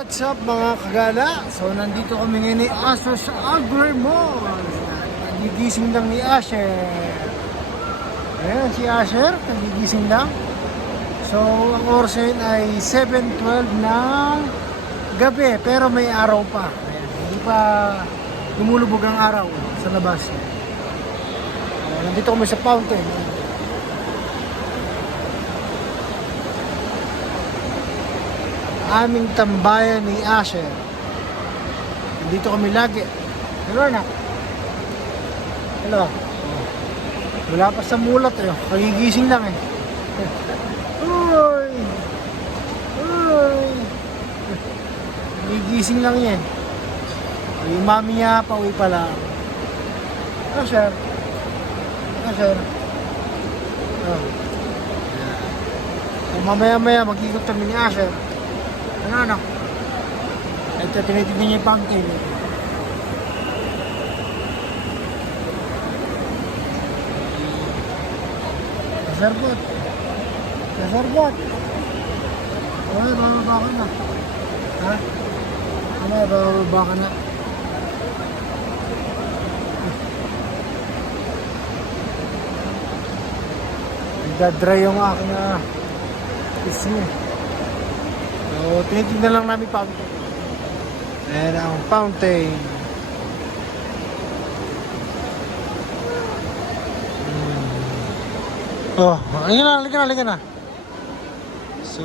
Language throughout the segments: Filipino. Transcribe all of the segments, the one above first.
what's up mga kagala? So nandito kami ngayon ni Aso sa Agri Mall. Nagigising lang ni Asher. Ayan si Asher, nagigising lang. So ang oras ngayon ay 7.12 ng gabi pero may araw pa. Ayan, hindi pa lumulubog ang araw sa labas. Ayan, nandito kami sa fountain. Aming tambayan ni Asher. Dito kami lagi. Hello, anak. Hello. Wala pa sa mulat eh. Pagigising lang eh. Uy! Uy! Pagigising lang yan. Yung mami niya, pa lang. Asher. Asher. Oh. So, mamaya-maya mag-ikot kami ni Asher. Ano ano? Ito, tinitignan niya yung pumpkin. Saserbot. Saserbot. Ay, bababa ka na. Ha? Ano, bababa ka na. Nagdadry yung aking uh, pisngi. So, tinitignan lang namin fountain. Ayan ang fountain. Hmm. Oh, halika na, halika na, halika na. So,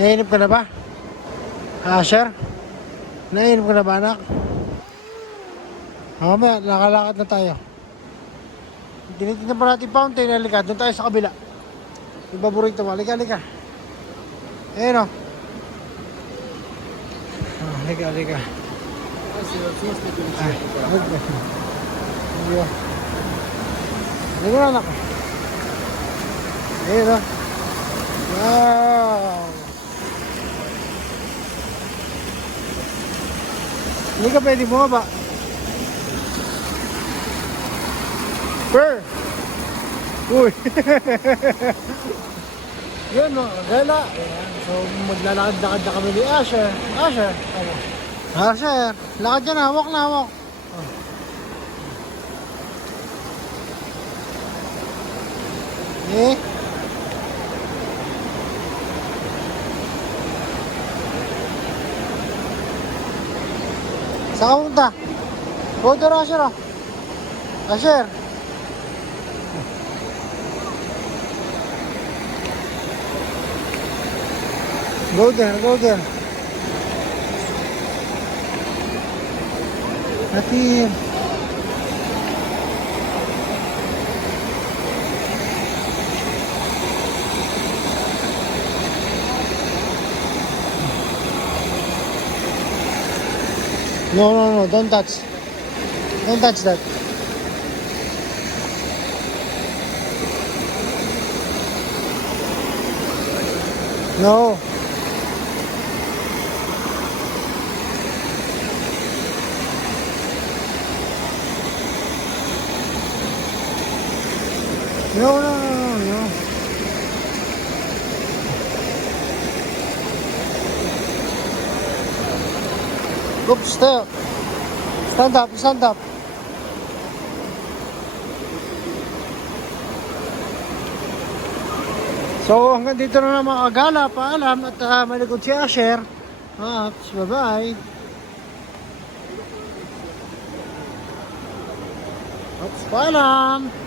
naiinip ka na ba? Asher? Naiinip ka na ba, anak? Mamaya, nakalakad na tayo. Tinitignan pa natin fountain, halika, doon tayo sa kabila. Yung paborito mo, halika, halika. Ayun o. Ah, halika, halika. Ay, halika. Halika. Halika na, anak. Ayun o. Wow! Hindi ka pwede bumaba. Per! Uy! Yun, gala. So, maglalakad-lakad na kami ni Asher. Asher, ano? Asher, lakad ka na, hawak na, hawak. Oh. Eh? Saan ka punta? Go to Asher, oh. Asher. Go there, go there. Ati. No, no, no, don't touch. Don't touch that. No. No, no, no, no. Look, stand. Stand up, stand up. So, hanggang dito na lang mga kagala. Paalam at uh, malikod si Asher. Ah, bye-bye. Oops, paalam.